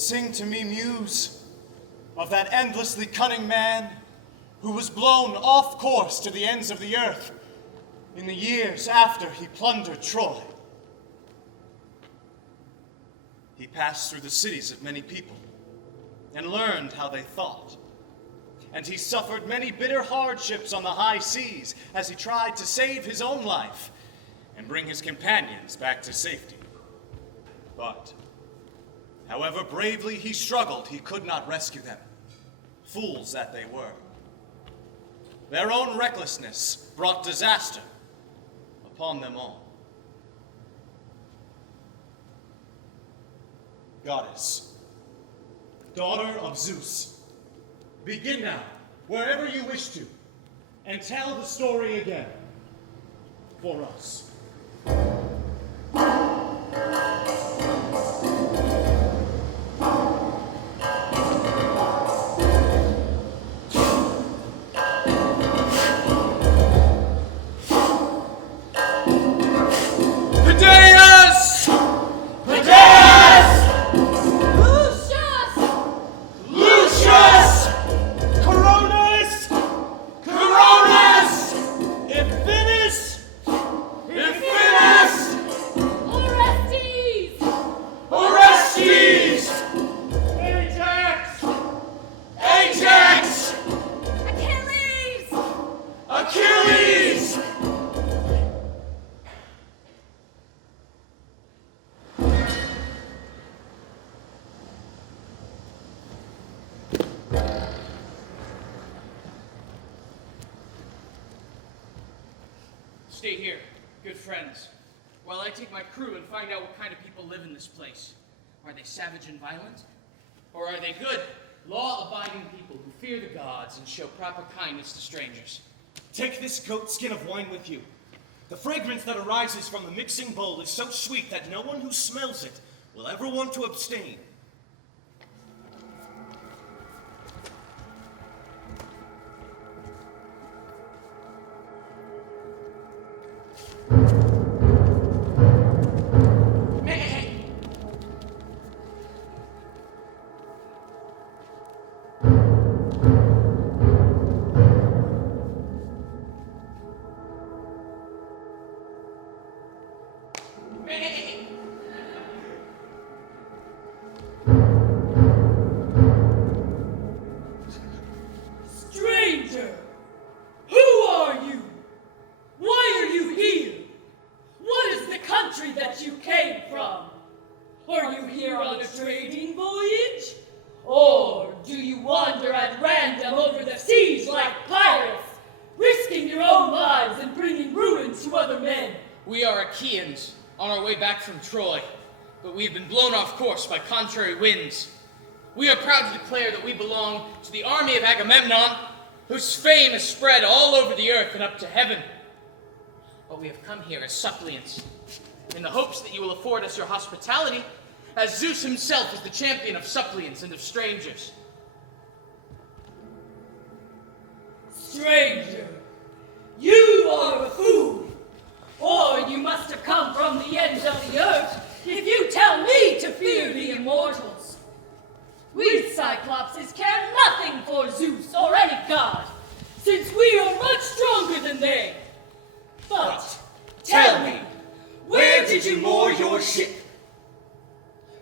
Sing to me, muse, of that endlessly cunning man who was blown off course to the ends of the earth in the years after he plundered Troy. He passed through the cities of many people and learned how they thought. And he suffered many bitter hardships on the high seas as he tried to save his own life and bring his companions back to safety. But, however bravely he struggled, he could not rescue them, fools that they were. Their own recklessness brought disaster upon them all. Goddess, daughter of Zeus, begin now, wherever you wish to, and tell the story again for us. Stay here, good friends, while I take my crew and find out what kind of people live in this place. Are they savage and violent? Or are they good, law-abiding people who fear the gods and show proper kindness to strangers? Take this goat skin of wine with you. The fragrance that arises from the mixing bowl is so sweet that no one who smells it will ever want to abstain. Stranger, who are you? Why are you here? What is the country that you came from? Are you here on a trading voyage? Or do you wander at random over the seas like pirates, risking your own lives and bringing ruin to other men? We are Achaeans, on our way back from Troy, but we have been blown off course by contrary winds. We are proud to declare that we belong to the army of Agamemnon, whose fame is spread all over the earth and up to heaven. But we have come here as suppliants, in the hopes that you will afford us your hospitality, as Zeus himself is the champion of suppliants and of strangers. Stranger, you are a fool, or you must have come from the ends of the earth if you tell me to fear the immortals. We Cyclopses care nothing for Zeus or any god, since we are much stronger than they. But tell me, where did you moor your ship?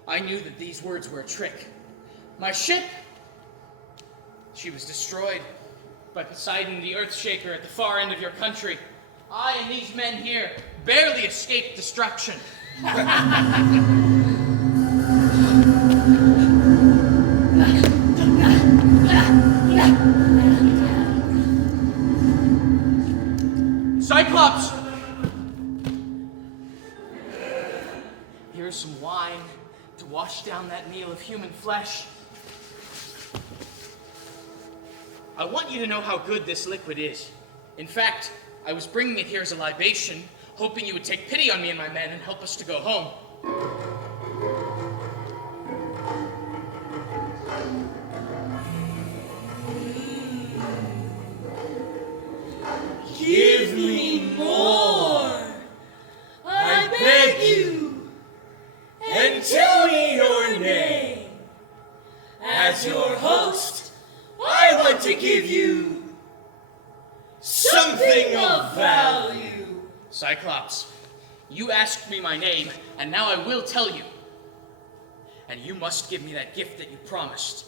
I knew that these words were a trick. My ship, she was destroyed by Poseidon, the Earthshaker, at the far end of your country. I and these men here barely escaped destruction. Cyclops! Here's some wine to wash down that meal of human flesh. I want you to know how good this liquid is. In fact, I was bringing it here as a libation, hoping you would take pity on me and my men and help us to go home. Give me more, I beg you, and tell me your name. want to give you something of value. Cyclops, you asked me my name, and now I will tell you. And you must give me that gift that you promised.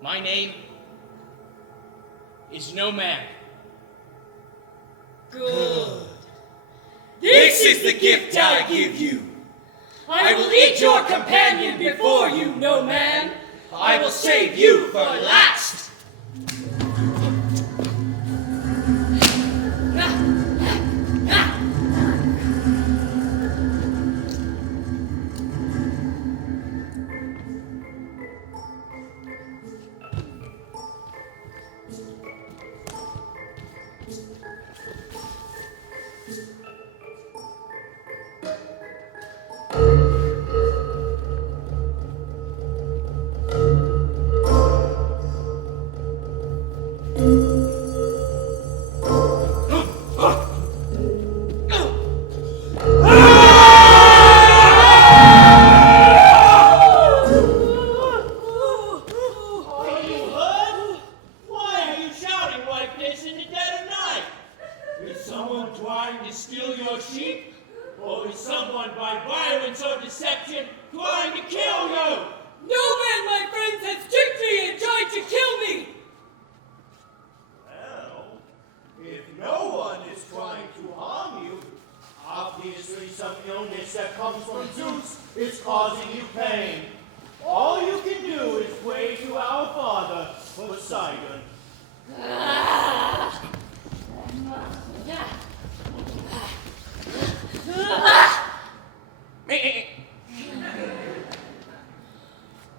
My name is No Man. Good. This is the gift I give you. I will eat your companion before you, No Man. I will save you for last.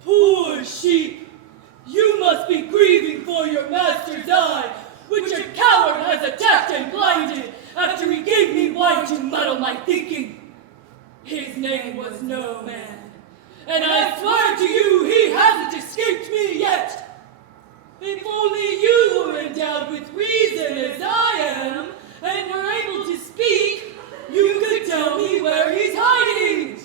Poor sheep, you must be grieving for your master's eye, which a coward has attacked and blinded after he gave me wine to muddle my thinking. His name was No Man, and I swear to you he hasn't escaped me yet. If only you were endowed with reason as I am, and were able to speak, you could tell me where he's hiding.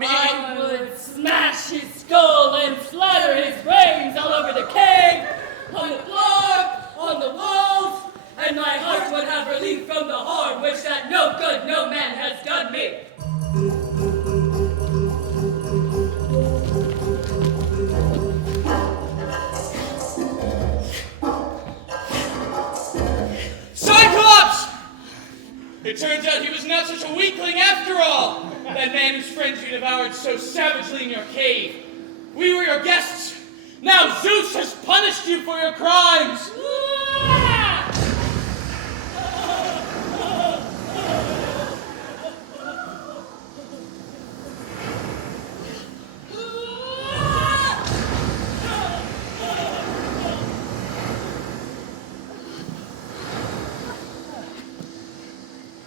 I would smash his skull and splatter his brains all over the cave, on the floor, on the walls, and my heart would have relief from the harm which that no good No Man has done me. Cyclops! It turns out he was not such a weakling after all. That man whose friends you devoured so savagely in your cave. We were your guests. Now Zeus has punished you for your crimes.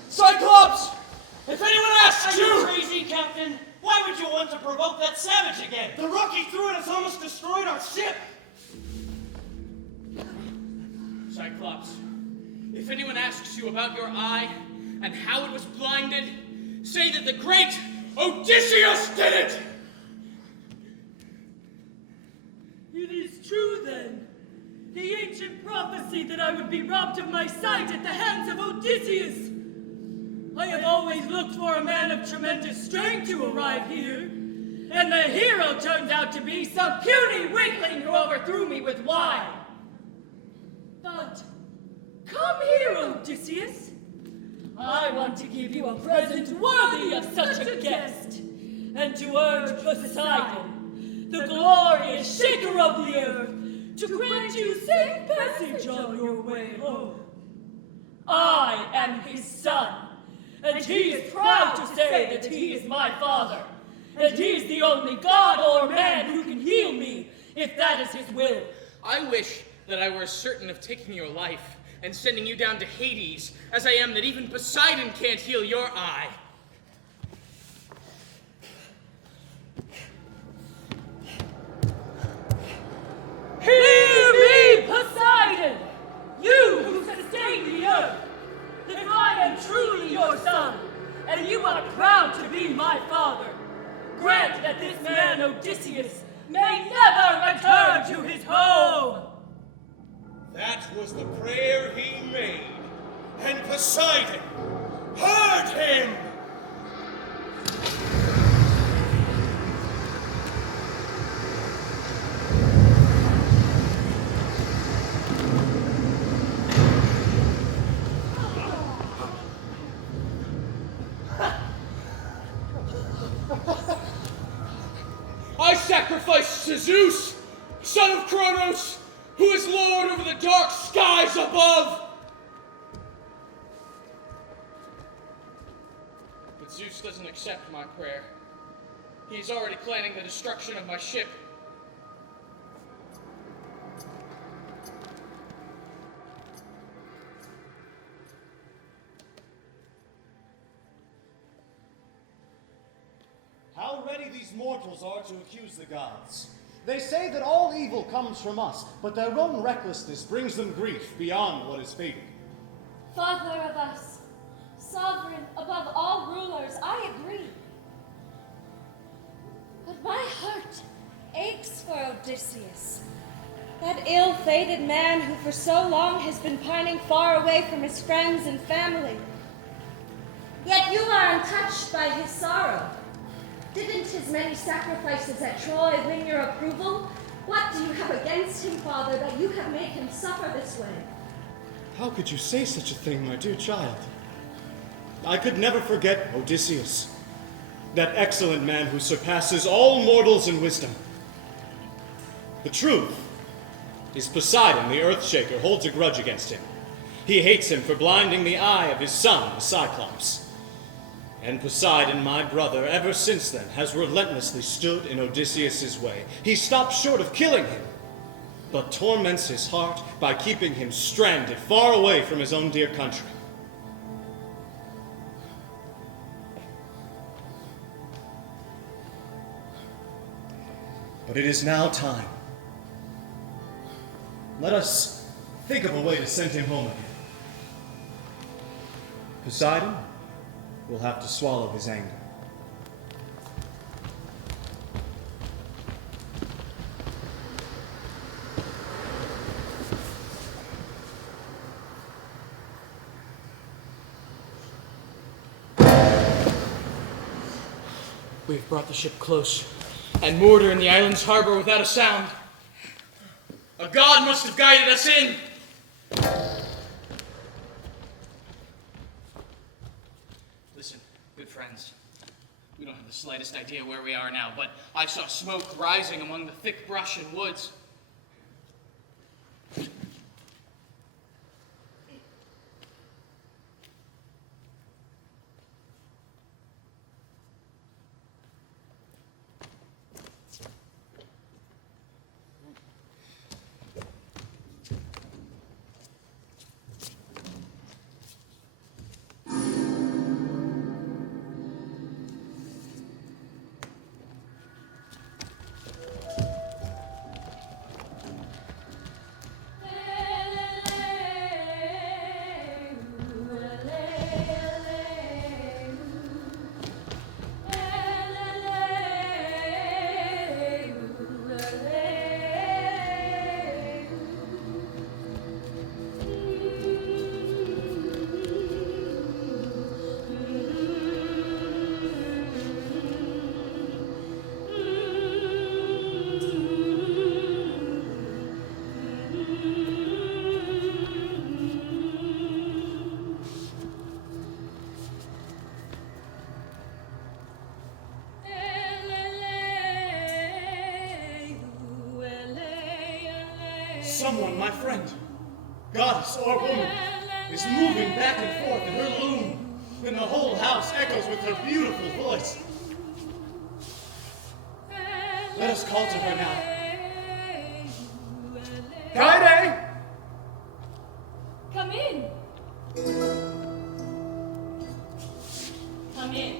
Cyclops! If anyone asks Are you you... crazy, Captain? Why would you want to provoke that savage again? The rock he threw at us almost destroyed our ship. Cyclops, if anyone asks you about your eye and how it was blinded, say that the great Odysseus did it! It is true, then. The ancient prophecy that I would be robbed of my sight at the hands of Odysseus. I have always looked for a man of tremendous strength to arrive here, and the hero turns out to be some puny weakling who overthrew me with wine. But come here, Odysseus. I want to give you a present worthy of such a guest, and to urge Poseidon, the glorious shaker of the earth, to grant you safe passage on your way home. I am his son, and he is proud to say that he is my father, and he is the only god or man who can heal me, if that is his will. I wish that I were certain of taking your life and sending you down to Hades, as I am that even Poseidon can't heal your eye. Hear me, Poseidon! You who sustain the earth! If I am truly your son, and you are proud to be my father, grant that this man Odysseus may never return to his home! was the prayer he made, and Poseidon heard him! I sacrifice to Zeus, son of Kronos, who is lord over the dark skies above. But Zeus doesn't accept my prayer. He's already planning the destruction of my ship. How ready these mortals are to accuse the gods. They say that all evil comes from us, but their own recklessness brings them grief beyond what is fated. Father of us, sovereign above all rulers, I agree. But my heart aches for Odysseus, that ill-fated man who for so long has been pining far away from his friends and family. Yet you are untouched by his sorrow. Didn't his many sacrifices at Troy win your approval? What do you have against him, Father, that you have made him suffer this way? How could you say such a thing, my dear child? I could never forget Odysseus, that excellent man who surpasses all mortals in wisdom. The truth is Poseidon, the Earthshaker, holds a grudge against him. He hates him for blinding the eye of his son, the Cyclops. And Poseidon, my brother, ever since then, has relentlessly stood in Odysseus' way. He stops short of killing him, but torments his heart by keeping him stranded far away from his own dear country. But it is now time. Let us think of a way to send him home again. Poseidon will have to swallow his anger. We've brought the ship close and moored her in the island's harbor without a sound. A god must have guided us in. Listen, good friends. We don't have the slightest idea where we are now, but I saw smoke rising among the thick brush and woods. Someone, my friend, goddess or woman, is moving back and forth in her loom, and the whole house echoes with her beautiful voice. Let us call to her now. Kaede! Come in. Come in.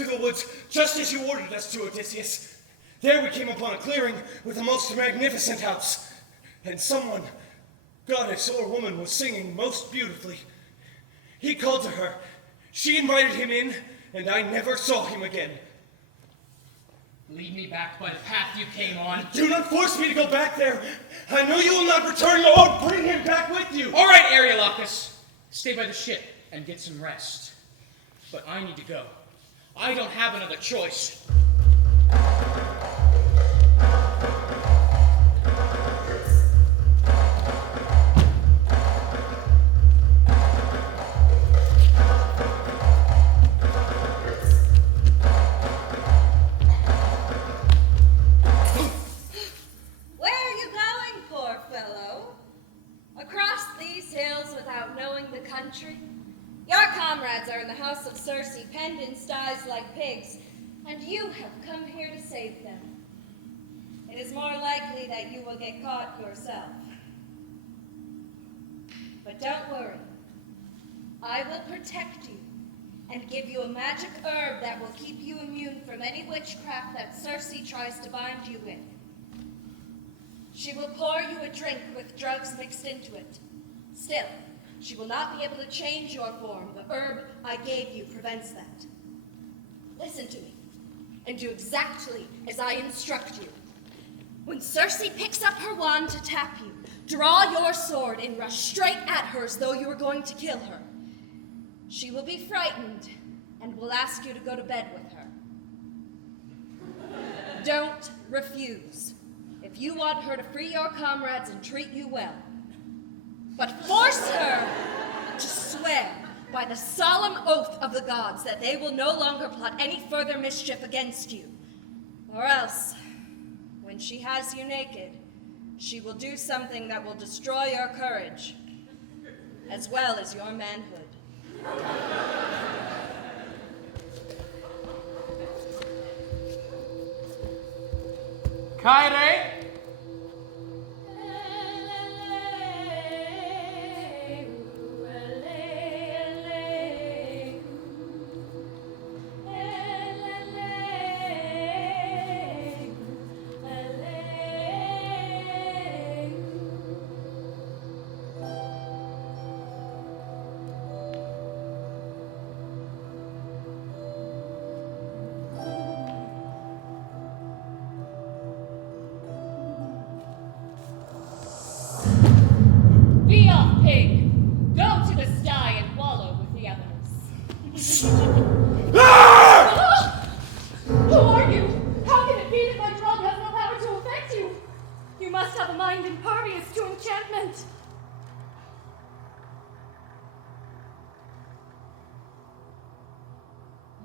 through the woods just as you ordered us to, Odysseus. There we came upon a clearing with a most magnificent house, and someone, goddess or woman, was singing most beautifully. He called to her. She invited him in, and I never saw him again. Lead me back by the path you came on. Do not force me to go back there. I know you will not return, Lord. Bring him back with you. All right, Areolacus. Stay by the ship and get some rest. But I need to go. I don't have another choice. Where are you going, poor fellow? Across these hills without knowing the country? Your comrades are in the house of Circe, penned in sties like pigs, and you have come here to save them. It is more likely that you will get caught yourself. But don't worry. I will protect you and give you a magic herb that will keep you immune from any witchcraft that Circe tries to bind you with. She will pour you a drink with drugs mixed into it. Still, she will not be able to change your form. The herb I gave you prevents that. Listen to me, and do exactly as I instruct you. When Circe picks up her wand to tap you, draw your sword and rush straight at her as though you were going to kill her. She will be frightened and will ask you to go to bed with her. Don't refuse. If you want her to free your comrades and treat you well. But force her to swear by the solemn oath of the gods that they will no longer plot any further mischief against you. Or else, when she has you naked, she will do something that will destroy your courage, as well as your manhood. Kyrie! Be off, pig! Go to the sty and wallow with the others. Who are you? How can it be that my drug has no power to affect you? You must have a mind impervious to enchantment.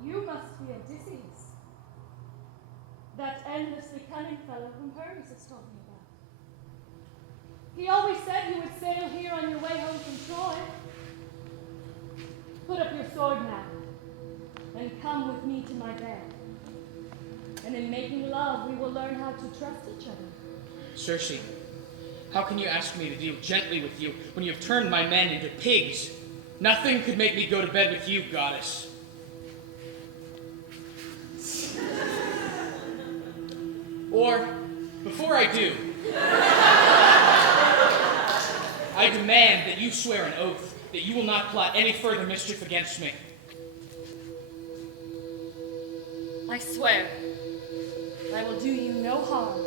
You must be Odysseus. That endlessly cunning fellow whom Hermes has told me about. He always said you would sail here on your way home from Troy. Put up your sword now, and come with me to my bed. And in making love, we will learn how to trust each other. Circe, how can you ask me to deal gently with you when you have turned my men into pigs? Nothing could make me go to bed with you, goddess. Or, before I do, I demand that you swear an oath that you will not plot any further mischief against me. I swear, I will do you no harm.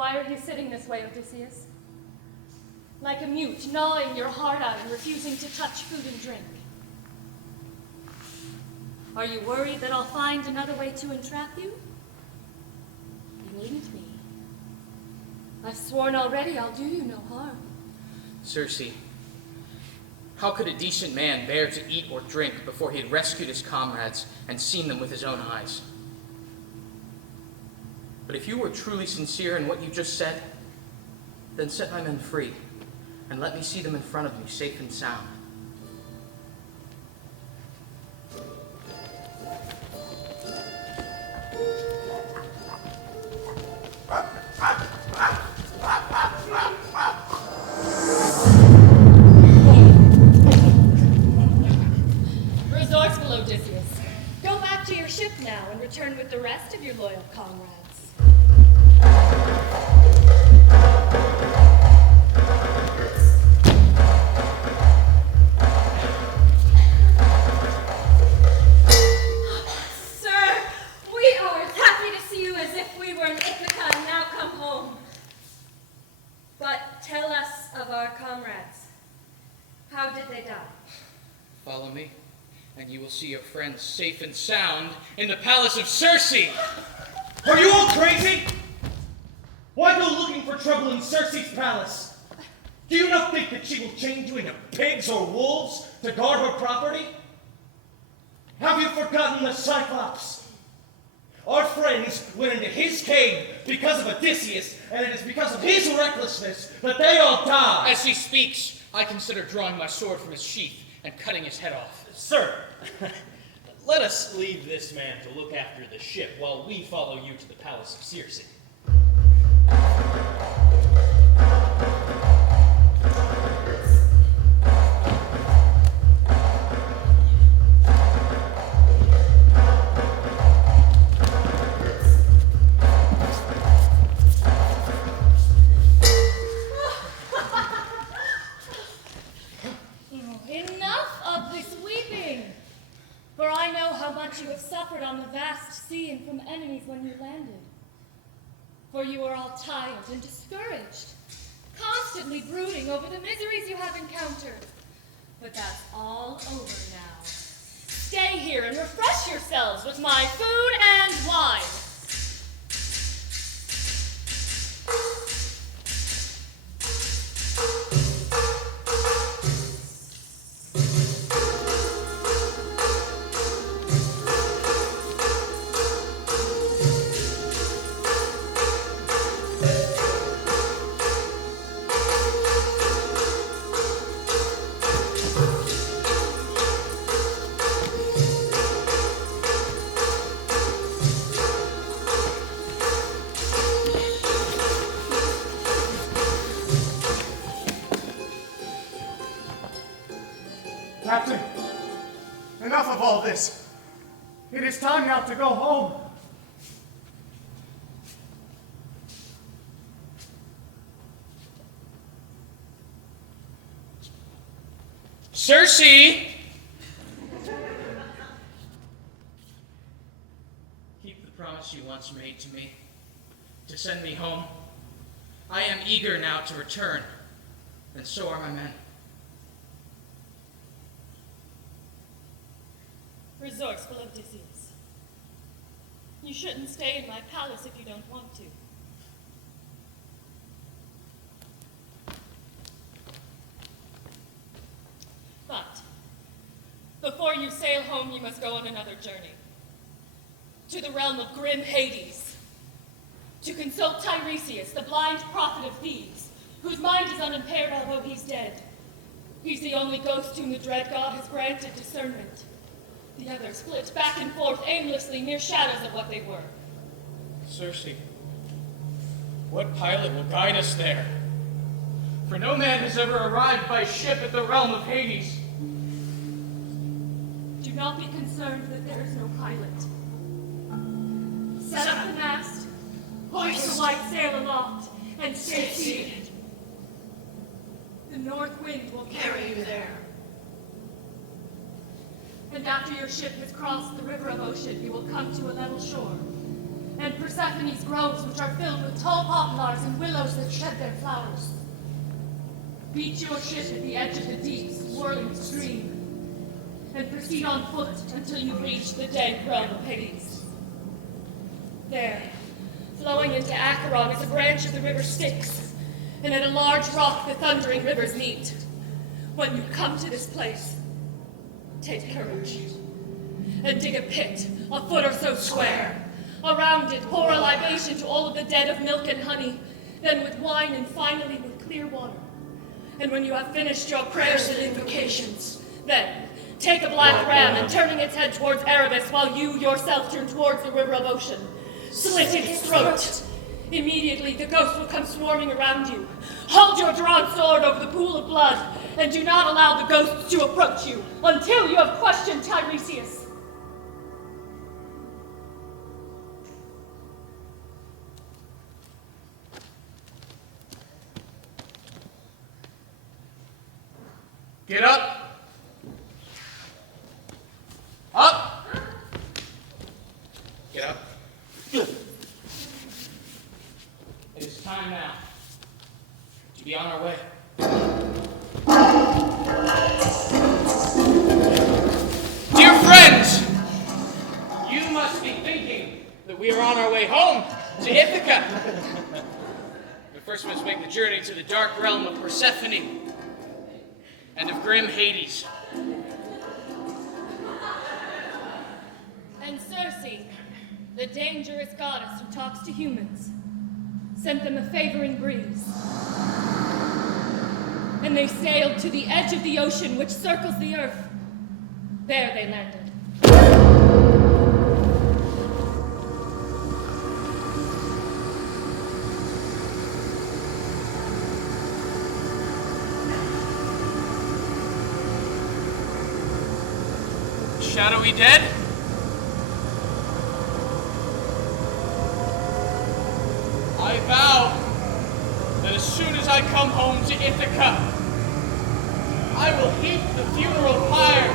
Why are you sitting this way, Odysseus? Like a mute, gnawing your heart out and refusing to touch food and drink. Are you worried that I'll find another way to entrap you? You needn't be. I've sworn already I'll do you no harm. Circe, how could a decent man bear to eat or drink before he had rescued his comrades and seen them with his own eyes? But if you were truly sincere in what you just said, then set my men free and let me see them in front of you, safe and sound. Resourceful, Odysseus. Go back to your ship now and return with the rest of your loyal comrades. Sir, we are as happy to see you as if we were in Ithaca and now come home. But tell us of our comrades. How did they die? Follow me, and you will see your friends safe and sound in the palace of Circe. Are you all crazy? Why go looking for trouble in Circe's palace? Do you not think that she will change you into pigs or wolves to guard her property? Have you forgotten the Cyclops? Our friends went into his cave because of Odysseus, and it is because of his recklessness that they all died. As he speaks, I consider drawing my sword from his sheath and cutting his head off. Sir, let us leave this man to look after the ship while we follow you to the palace of Circe. Enough of this weeping! For I know how much you have suffered on the vast sea and from enemies when you landed. For you are all tired and discouraged, constantly brooding over the miseries you have encountered. But that's all over now. Stay here and refresh yourselves with my food and wine. Captain, enough of all this. It is time now to go home. Circe! Keep the promise you once made to me, to send me home. I am eager now to return, and so are my men. Resourceful Odysseus. You shouldn't stay in my palace if you don't want to. But before you sail home, you must go on another journey. To the realm of grim Hades. To consult Tiresias, the blind prophet of Thebes, whose mind is unimpaired although he's dead. He's the only ghost whom the dread god has granted discernment. The others flit back and forth aimlessly, mere shadows of what they were. Circe, what pilot will guide us there? For no man has ever arrived by ship at the realm of Hades. Do not be concerned that there is no pilot. Set up the mast, hoist the white sail aloft, and stay seated. The north wind will carry you there. And after your ship has crossed the river of ocean, you will come to a level shore. and Persephone's groves, which are filled with tall poplars and willows that shed their flowers. Beach your ship at the edge of the deep, swirling stream, and proceed on foot until you reach the dank realm of Hades. There, flowing into Acheron, is a branch of the river Styx, and at a large rock the thundering rivers meet. When you come to this place, take courage, and dig a pit, a foot or so square. Around it, pour a libation to all of the dead of milk and honey, then with wine, and finally with clear water. And when you have finished your prayers and invocations, then take a black ram, and turning its head towards Erebus, while you yourself turn towards the river of ocean, slit its throat. Immediately the ghost will come swarming around you. Hold your drawn sword over the pool of blood, and do not allow the ghosts to approach you until you have questioned Tiresias. Get up! Up! Get up. It is time now to be on our way. Dear friends, you must be thinking that we are on our way home to Ithaca. But first we must make the journey to the dark realm of Persephone and of grim Hades. And Circe, the dangerous goddess who talks to humans, sent them a favoring breeze. And they sailed to the edge of the ocean which circles the earth. There they landed. Shadowy dead? I vow that as soon as I come home to Ithaca, I will heap the funeral pyre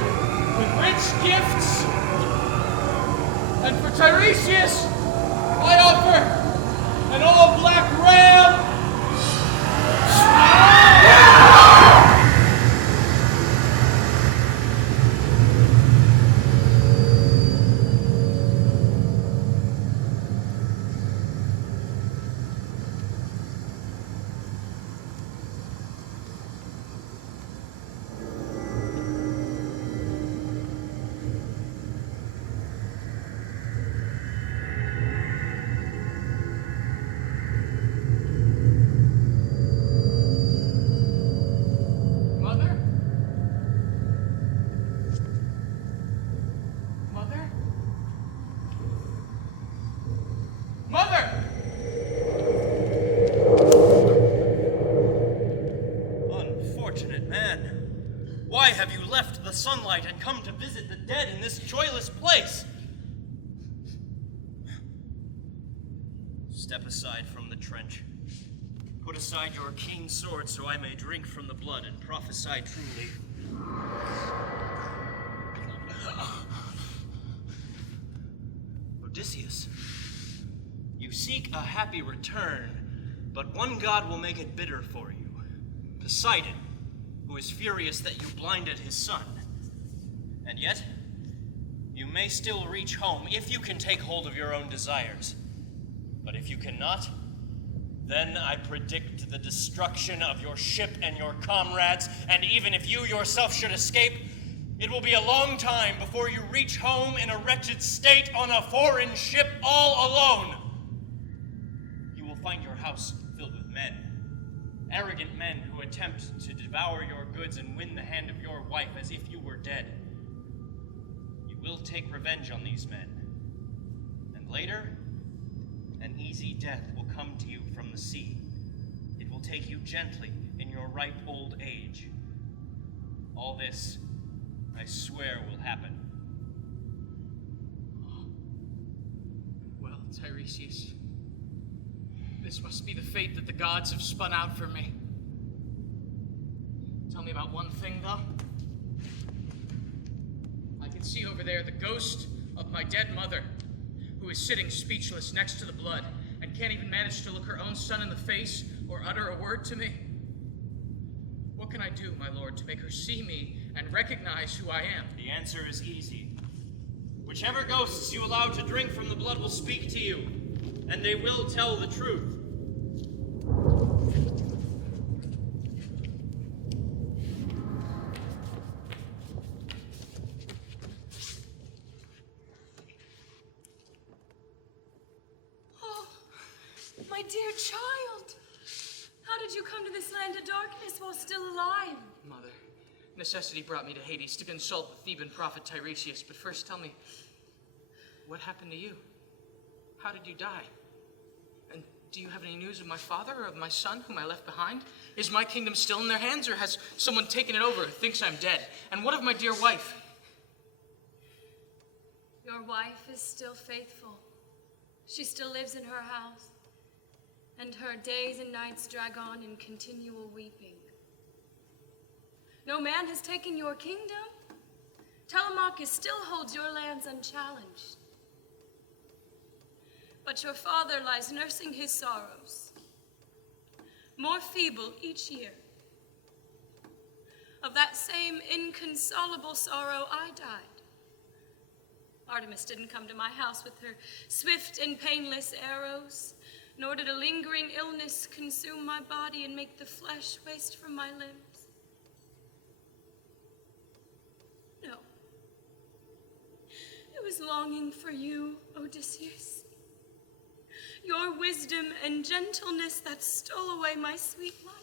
with rich gifts. And for Tiresias, I offer an all-black ram. Why have you left the sunlight and come to visit the dead in this joyless place? Step aside from the trench. Put aside your keen sword so I may drink from the blood and prophesy truly. Odysseus, you seek a happy return, but one god will make it bitter for you. Poseidon, who is furious that you blinded his son. And yet, you may still reach home if you can take hold of your own desires. But if you cannot, then I predict the destruction of your ship and your comrades, and even if you yourself should escape, it will be a long time before you reach home in a wretched state on a foreign ship all alone. You will find your house filled with men. Arrogant men who attempt to devour your goods and win the hand of your wife as if you were dead. You will take revenge on these men. And later, an easy death will come to you from the sea. It will take you gently in your ripe old age. All this, I swear, will happen. Well, Tiresias, this must be the fate that the gods have spun out for me. Tell me about one thing, though. I can see over there the ghost of my dead mother, who is sitting speechless next to the blood and can't even manage to look her own son in the face or utter a word to me? What can I do, my lord, to make her see me and recognize who I am? The answer is easy. Whichever ghosts you allow to drink from the blood will speak to you, and they will tell the truth. Oh, my dear child. How did you come to this land of darkness while still alive? Mother, necessity brought me to Hades to consult the Theban prophet Tiresias, but first tell me, what happened to you? How did you die? And do you have any news of my father or of my son whom I left behind? Is my kingdom still in their hands, or has someone taken it over who thinks I'm dead? And what of my dear wife? Your wife is still faithful. She still lives in her house, and her days and nights drag on in continual weeping. No man has taken your kingdom. Telemachus still holds your lands unchallenged. But your father lies nursing his sorrows, more feeble each year. Of that same inconsolable sorrow I died. Artemis didn't come to my house with her swift and painless arrows, nor did a lingering illness consume my body and make the flesh waste from my limbs. No. It was longing for you, Odysseus. Your wisdom and gentleness that stole away my sweet life.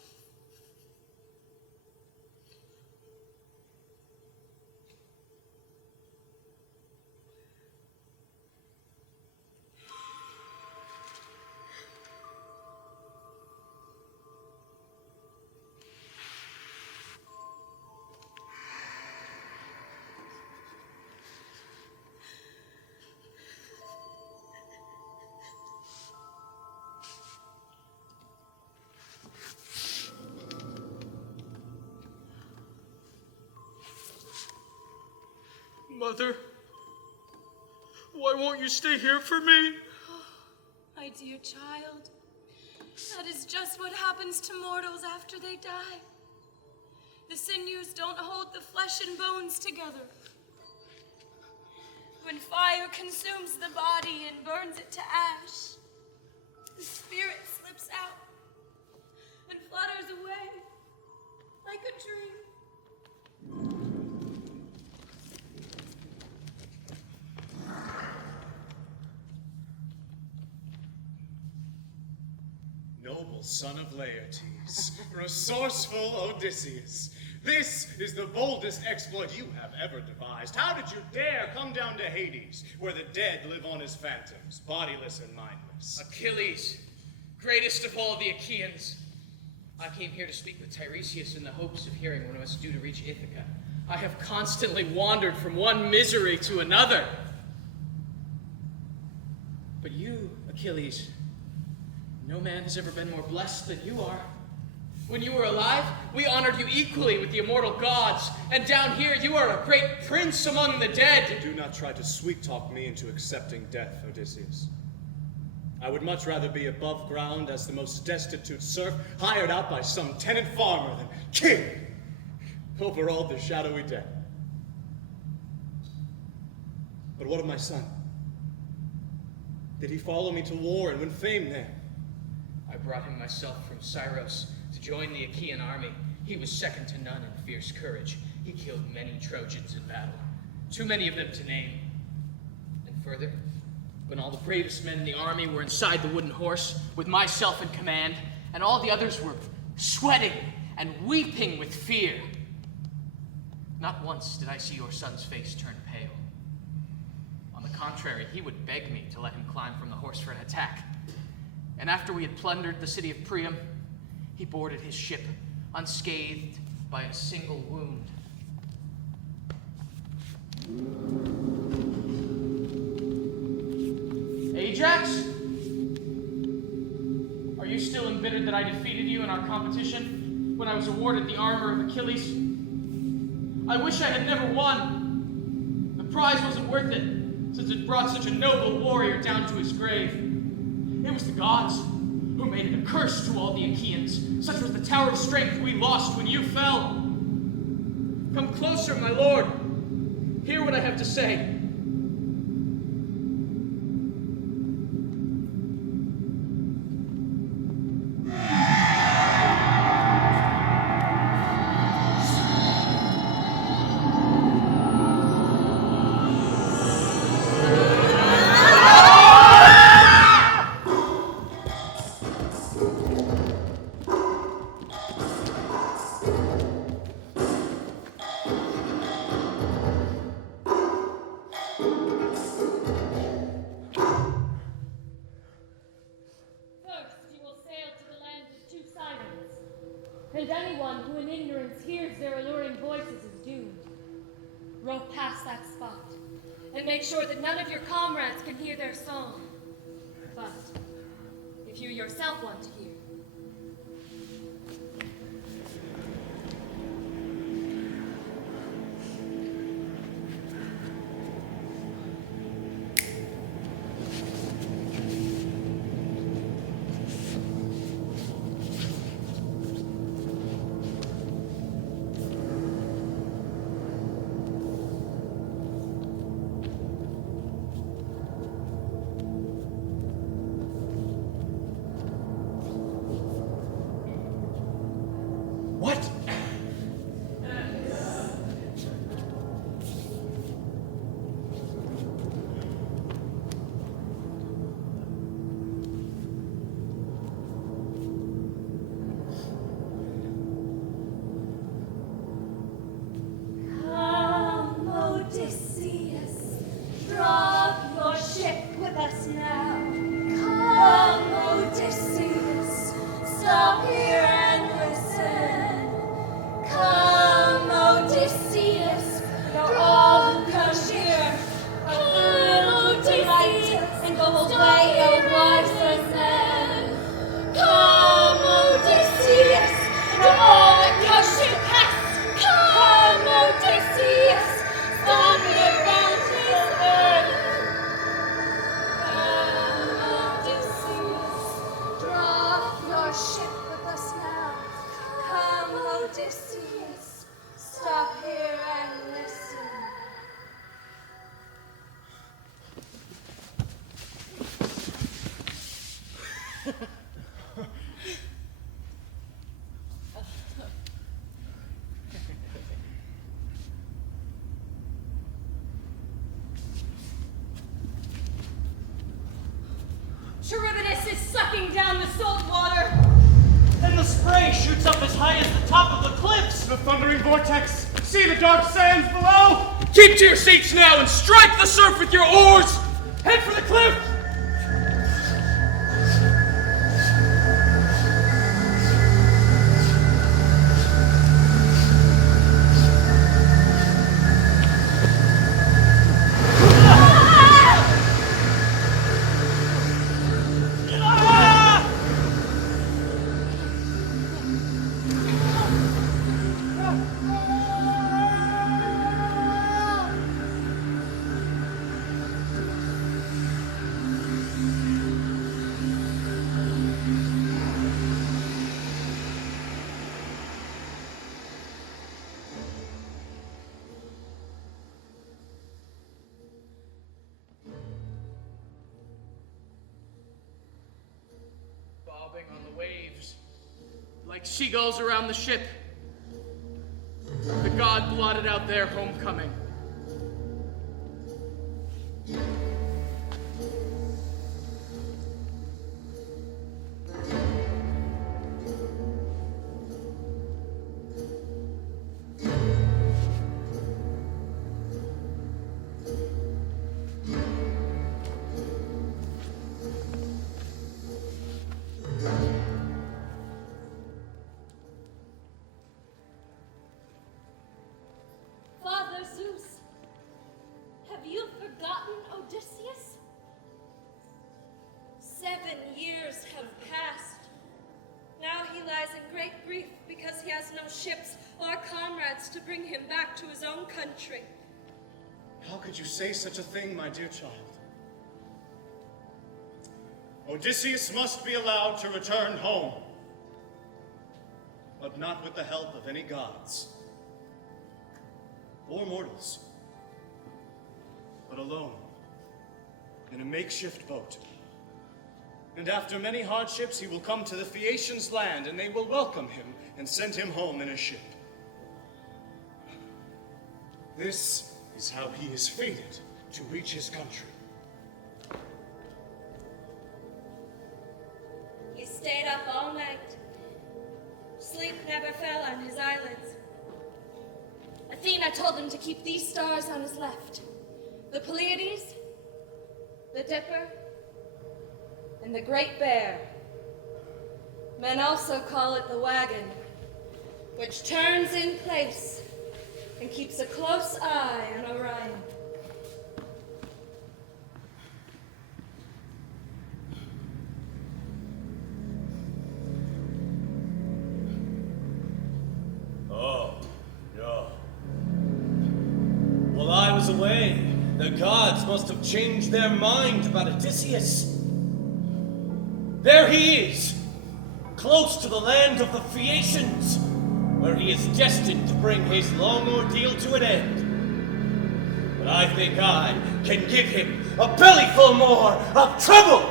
Mother, why won't you stay here for me? Oh, my dear child, that is just what happens to mortals after they die. The sinews don't hold the flesh and bones together. When fire consumes the body and burns it to ash, the spirit slips out and flutters away like a dream. Noble son of Laertes, resourceful Odysseus, this is the boldest exploit you have ever devised. How did you dare come down to Hades, where the dead live on as phantoms, bodiless and mindless? Achilles, greatest of all the Achaeans. I came here to speak with Tiresias in the hopes of hearing when I was due to reach Ithaca. I have constantly wandered from one misery to another. But you, Achilles, no man has ever been more blessed than you are. When you were alive, we honored you equally with the immortal gods, and down here you are a great prince among the dead. Do not try to sweet-talk me into accepting death, Odysseus. I would much rather be above ground as the most destitute serf, hired out by some tenant farmer, than king over all the shadowy dead. But what of my son? Did he follow me to war and win fame there? I brought him myself from Scyros to join the Achaean army. He was second to none in fierce courage. He killed many Trojans in battle, too many of them to name. And further, when all the bravest men in the army were inside the wooden horse, with myself in command, and all the others were sweating and weeping with fear, not once did I see your son's face turn pale. On the contrary, he would beg me to let him climb from the horse for an attack. And after we had plundered the city of Priam, he boarded his ship, unscathed by a single wound. Ajax? Are you still embittered that I defeated you in our competition when I was awarded the armor of Achilles? I wish I had never won. The prize wasn't worth it. since it brought such a noble warrior down to his grave. It was the gods who made it a curse to all the Achaeans. Such was the tower of strength we lost when you fell. Come closer, my lord. Hear what I have to say. And anyone who in ignorance hears their alluring voices is doomed. Row past that spot, and make sure that none of your comrades can hear their song. But if you yourself want to hear, Odysseus, stop here and listen. Charybdis is sucking down the salt water. Then the spray shoots up as high as the top of the cliffs. The thundering vortex. See the dark sands below. Keep to your seats now and strike the surf with your oars. Head for the cliff. Bobbing on the waves, like seagulls around the ship. The god blotted out their homecoming. Father Zeus, have you forgotten Odysseus? 7 years have passed. Now he lies in great grief because he has no ships or comrades to bring him back to his own country. How could you say such a thing, my dear child? Odysseus must be allowed to return home, but not with the help of any gods or mortals, but alone in a makeshift boat. And after many hardships, he will come to the Phaeacians' land, and they will welcome him and send him home in a ship. This is how he is fated to reach his country. He stayed up all night. Sleep never fell on his eyelids. Athena told him to keep these stars on his left: the Pleiades, the Dipper, and the Great Bear. Men also call it the wagon, which turns in place and keeps a close eye on Orion. Oh, no. While I was away, the gods must have changed their mind about Odysseus. There he is, close to the land of the Phaeacians, where he is destined to bring his long ordeal to an end. But I think I can give him a bellyful more of trouble!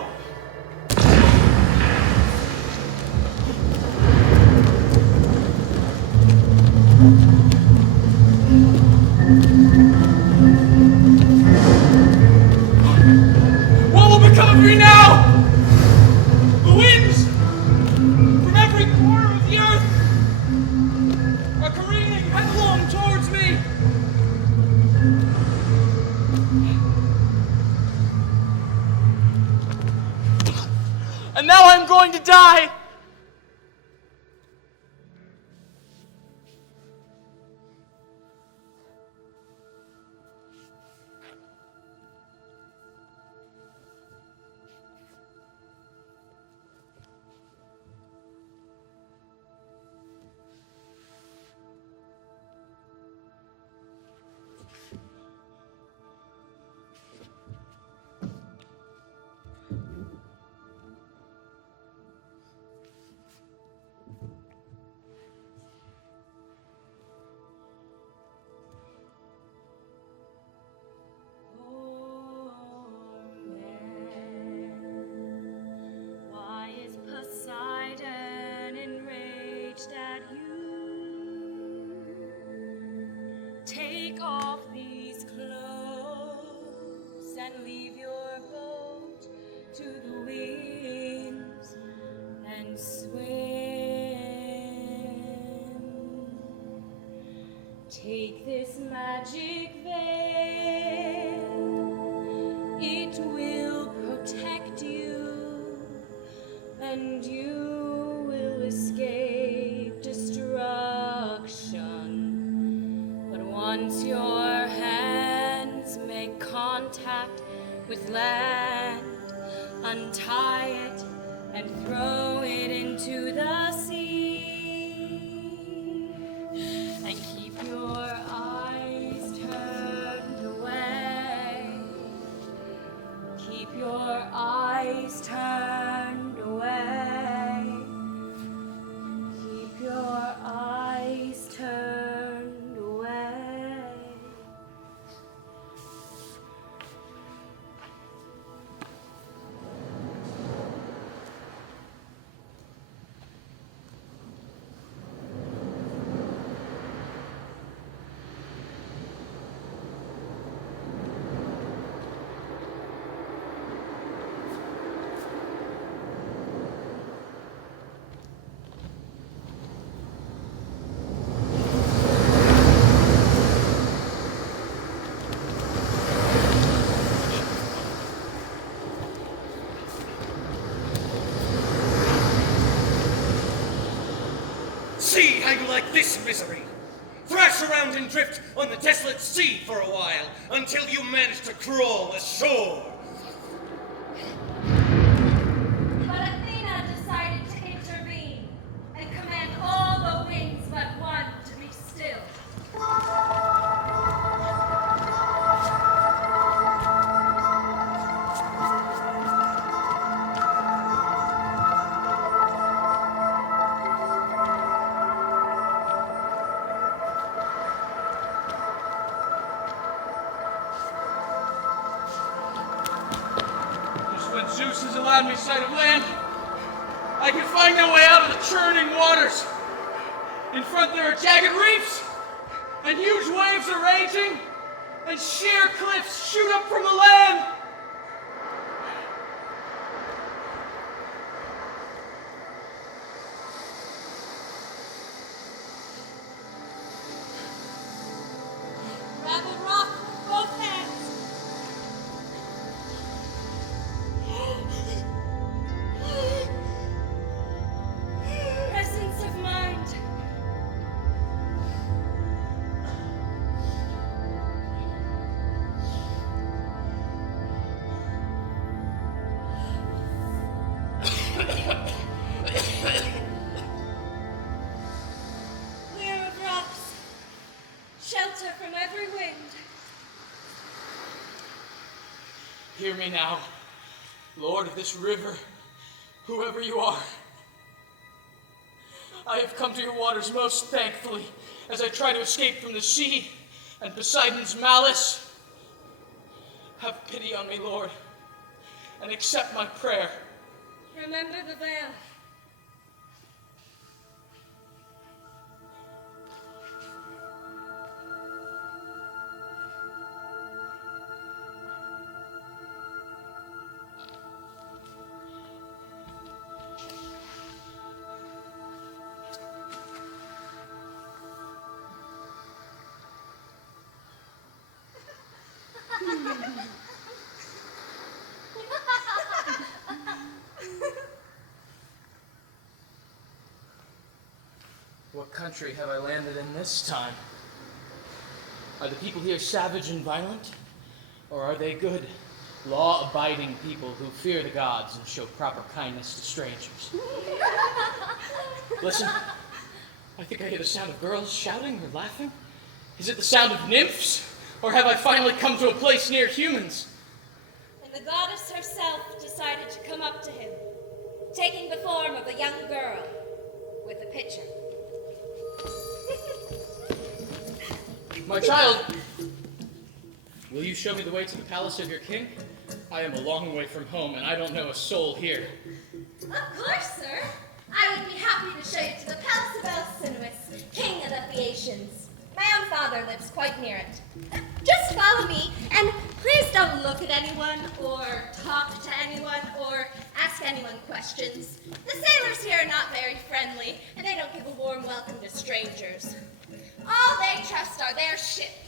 What will become of me now? The winds from every corner of the earth are careening headlong towards me. And now I'm going to die. Why is Poseidon enraged at you? Take off these clothes and leave your boat to the winds and swim. Take this magic veil, it will protect you, and you will escape destruction. But once your hands make contact with land, untie it and throw it into the sea, and keep your eyes turned away. Keep your eyes turned away. Keep your eyes turned away. See how you like this misery! Thrash around and drift on the desolate sea for a while, until you manage to crawl ashore! But Athena decided to intervene and command all the winds but one to be still. Zeus has allowed me sight of land, I can find no way out of the churning waters. In front there are jagged reefs, and huge waves are raging, and sheer cliffs shoot up from the land. Grab a rock with both hands. Presence of mind. Clear of rocks. Shelter from every wind. Hear me now, Lord of this river, whoever you are. I have come to your waters most thankfully as I try to escape from the sea and Poseidon's malice. Have pity on me, Lord, and accept my prayer. Remember the veil. What country have I landed in this time? Are the people here savage and violent? Or are they good, law-abiding people who fear the gods and show proper kindness to strangers? Listen, I think I hear the sound of girls shouting or laughing. Is it the sound of nymphs? Or have I finally come to a place near humans? And the goddess herself decided to come up to him, taking the form of a young girl with a pitcher. My child, will you show me the way to the palace of your king? I am a long way from home, and I don't know a soul here. Of course, sir. I would be happy to show you to the palace of Odysseus, king of the Phaeacians. My own father lives quite near it. Just follow me, and please don't look at anyone, or talk to anyone, or ask anyone questions. The sailors here are not very friendly, and they don't give a warm welcome to strangers. All they trust are their ships,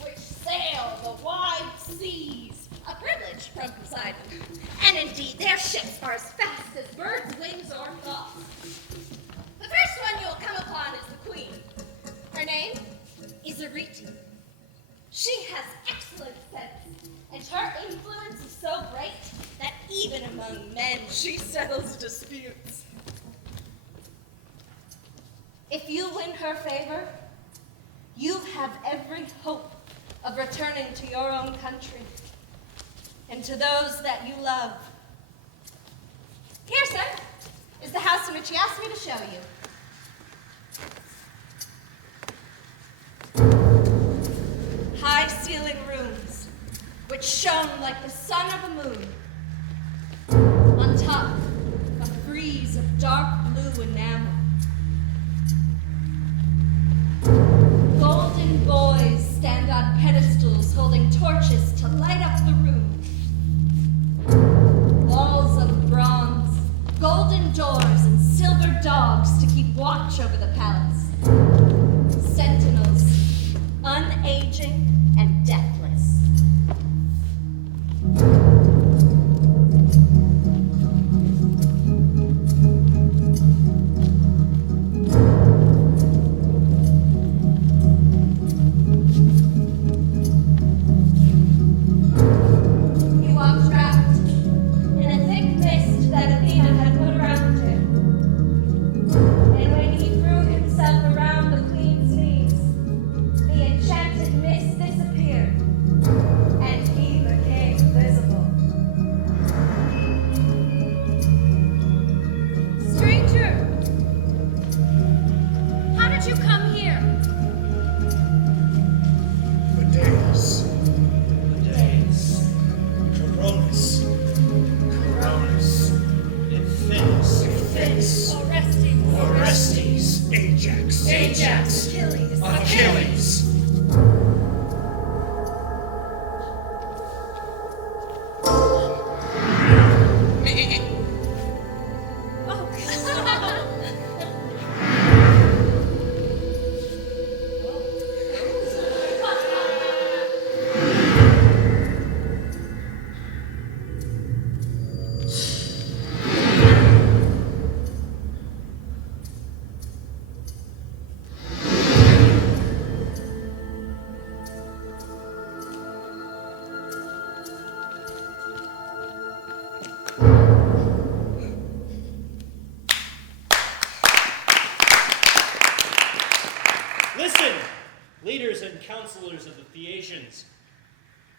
which sail the wide seas, a privilege from Poseidon. And indeed, their ships are as fast as birds' wings or thoughts. The first one you'll come upon is the queen. Her name is Arete. She has excellent sense, and her influence is so great that even among men she settles disputes. If you win her favor, you have every hope of returning to your own country and to those that you love. Here, sir, is the house in which he asked me to show you. High-ceiling rooms, which shone like the sun or the moon. On top, a frieze of dark blue enamel. Golden boys stand on pedestals holding torches to light up the room. Walls of bronze, golden doors, and silver dogs to keep watch over the palace. Sentinels, unaging and deathless. He walked wrapped in a thick mist that Athena had put around him. And when he threw leaders and counselors of the Phaeacians.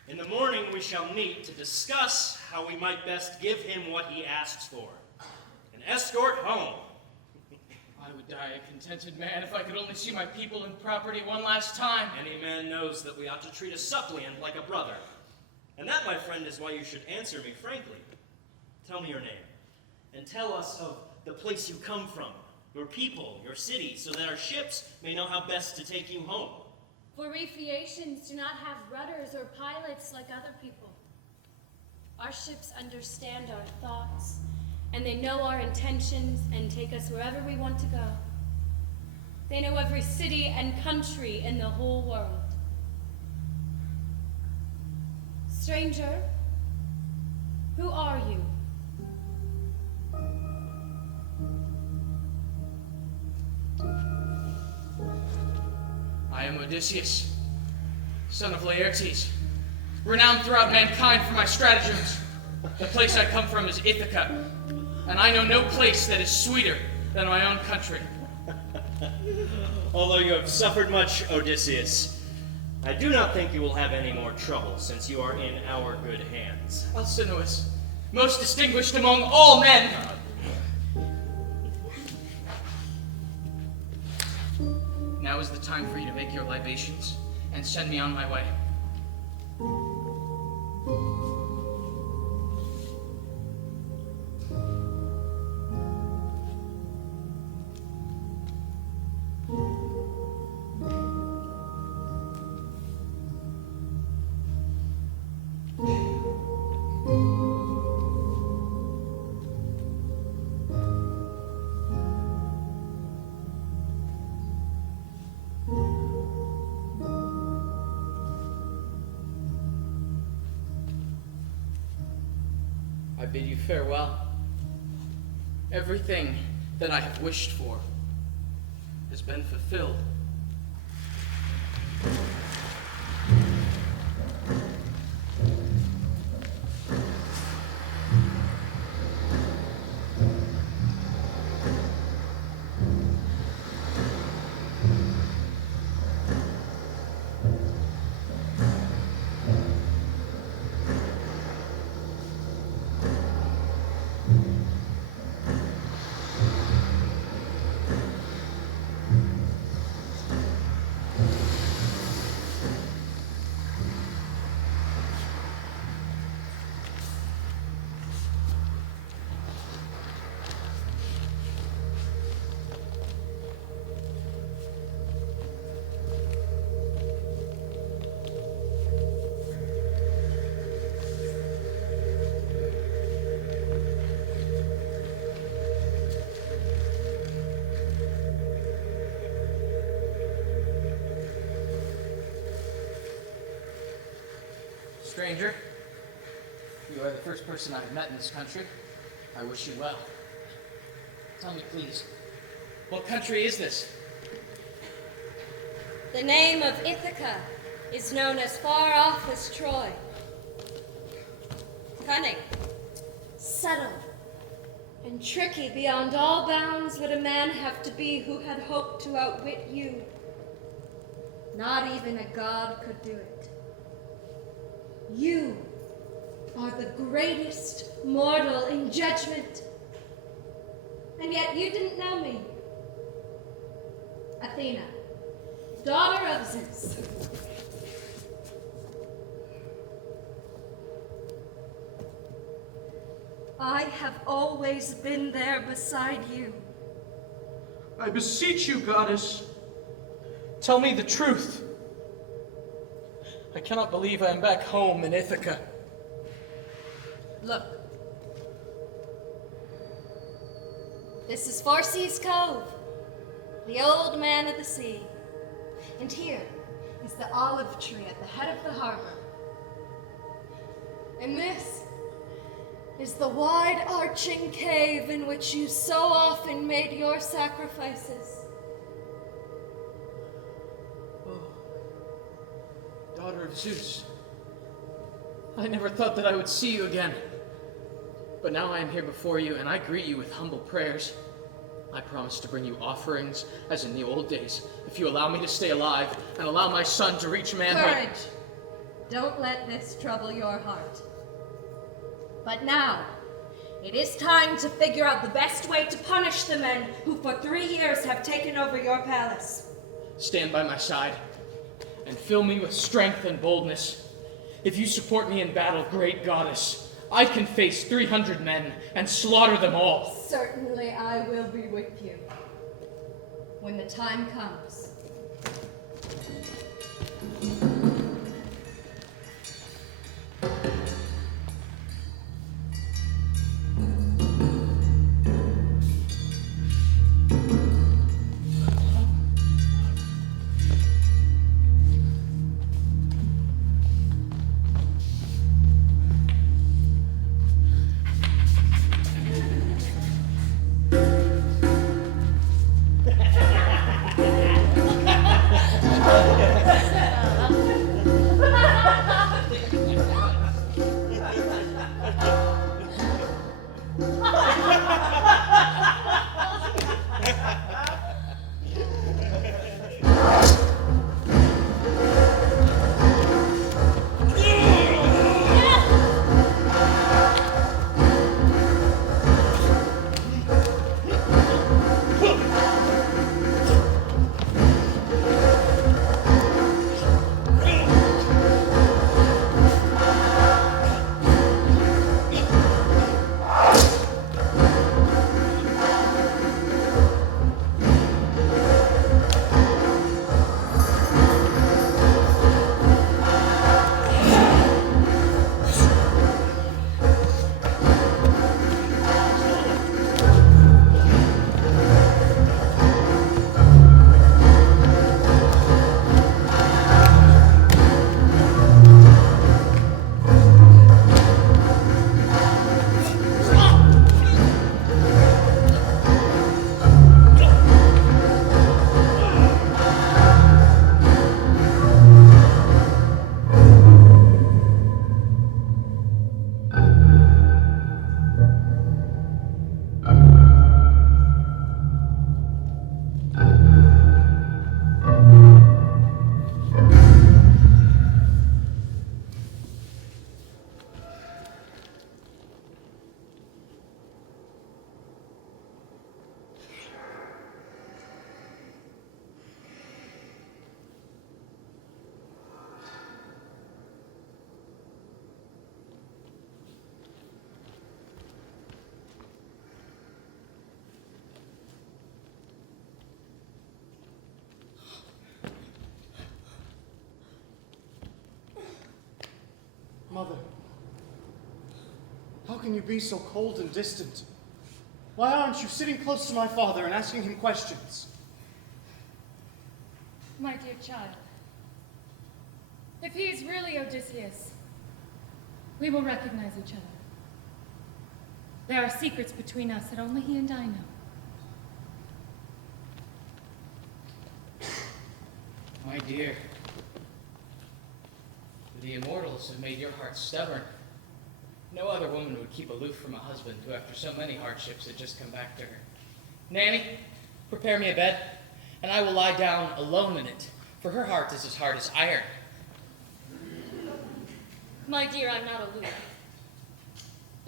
In the morning we shall meet to discuss how we might best give him what he asks for. An escort home. I would die a contented man if I could only see my people and property one last time. Any man knows that we ought to treat a suppliant like a brother. And that, my friend, is why you should answer me frankly. Tell me your name, and tell us of the place you come from, your people, your city, so that our ships may know how best to take you home. For we Phaeacians do not have rudders or pilots like other people. Our ships understand our thoughts, and they know our intentions and take us wherever we want to go. They know every city and country in the whole world. Stranger, who are you? I am Odysseus, son of Laertes, renowned throughout mankind for my stratagems. The place I come from is Ithaca, and I know no place that is sweeter than my own country. Although you have suffered much, Odysseus, I do not think you will have any more trouble, since you are in our good hands. Alcinous, most distinguished among all men. Now is the time for you to make your libations and send me on my way. I bid you farewell. Everything that I have wished for has been fulfilled. Stranger, you are the first person I have met in this country. I wish you well. Tell me, please, what country is this? The name of Ithaca is known as far off as Troy. Cunning, subtle, and tricky beyond all bounds would a man have to be who had hoped to outwit you. Not even a god could do it. You are the greatest mortal in judgment. And yet you didn't know me. Athena, daughter of Zeus. I have always been there beside you. I beseech you, goddess, tell me the truth. I cannot believe I am back home in Ithaca. Look. This is Phorcys Cove, the old man of the sea. And here is the olive tree at the head of the harbor. And this is the wide arching cave in which you so often made your sacrifices. Daughter of Zeus, I never thought that I would see you again. But now I am here before you, and I greet you with humble prayers. I promise to bring you offerings as in the old days, if you allow me to stay alive and allow my son to reach manhood. Courage! Don't let this trouble your heart. But now, it is time to figure out the best way to punish the men who for 3 years have taken over your palace. Stand by my side and fill me with strength and boldness. If you support me in battle, great goddess, I can face 300 men and slaughter them all. Certainly I will be with you when the time comes. Mother, how can you be so cold and distant? Why aren't you sitting close to my father and asking him questions? My dear child, if he is really Odysseus, we will recognize each other. There are secrets between us that only he and I know. My dear, the immortals have made your heart stubborn. No other woman would keep aloof from a husband who, after so many hardships, had just come back to her. Nanny, prepare me a bed, and I will lie down alone in it, for her heart is as hard as iron. My dear, I'm not aloof.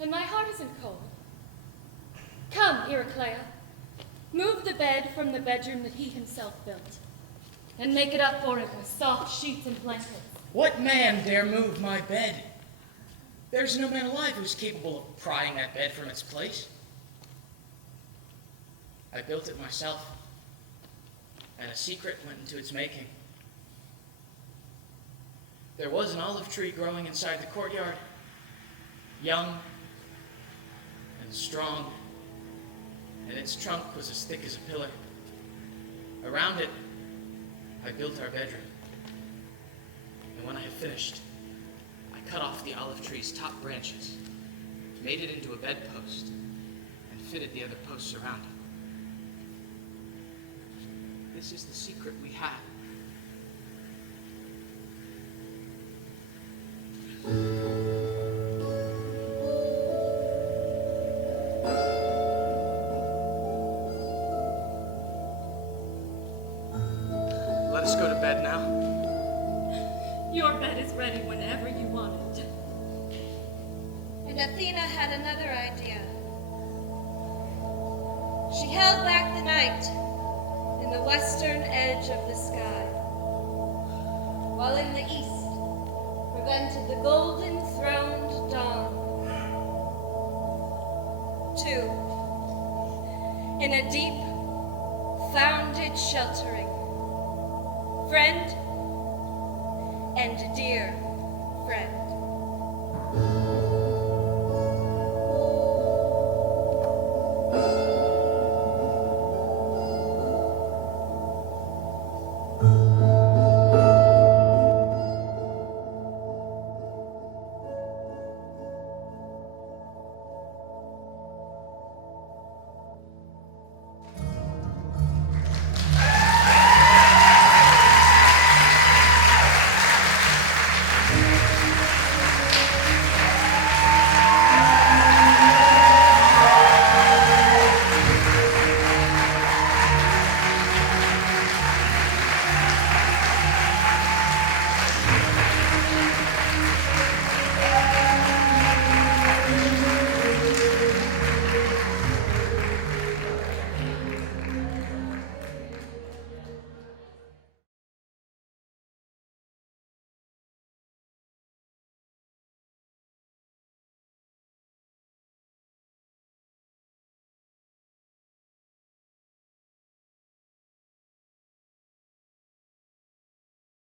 And my heart isn't cold. Come, Heraclea. Move the bed from the bedroom that he himself built, and make it up for it with soft sheets and blankets. What man dare move my bed? There's no man alive who's capable of prying that bed from its place. I built it myself, and a secret went into its making. There was an olive tree growing inside the courtyard, young and strong, and its trunk was as thick as a pillar. Around it, I built our bedroom. And when I had finished, I cut off the olive tree's top branches, made it into a bedpost, and fitted the other posts around it. This is the secret we had. must go to bed now. Your bed is ready whenever you want it. And Athena had another idea. She held back the night in the western edge of the sky, while in the east prevented the golden throned dawn. 2. In a deep, founded sheltering, friend and dear friend.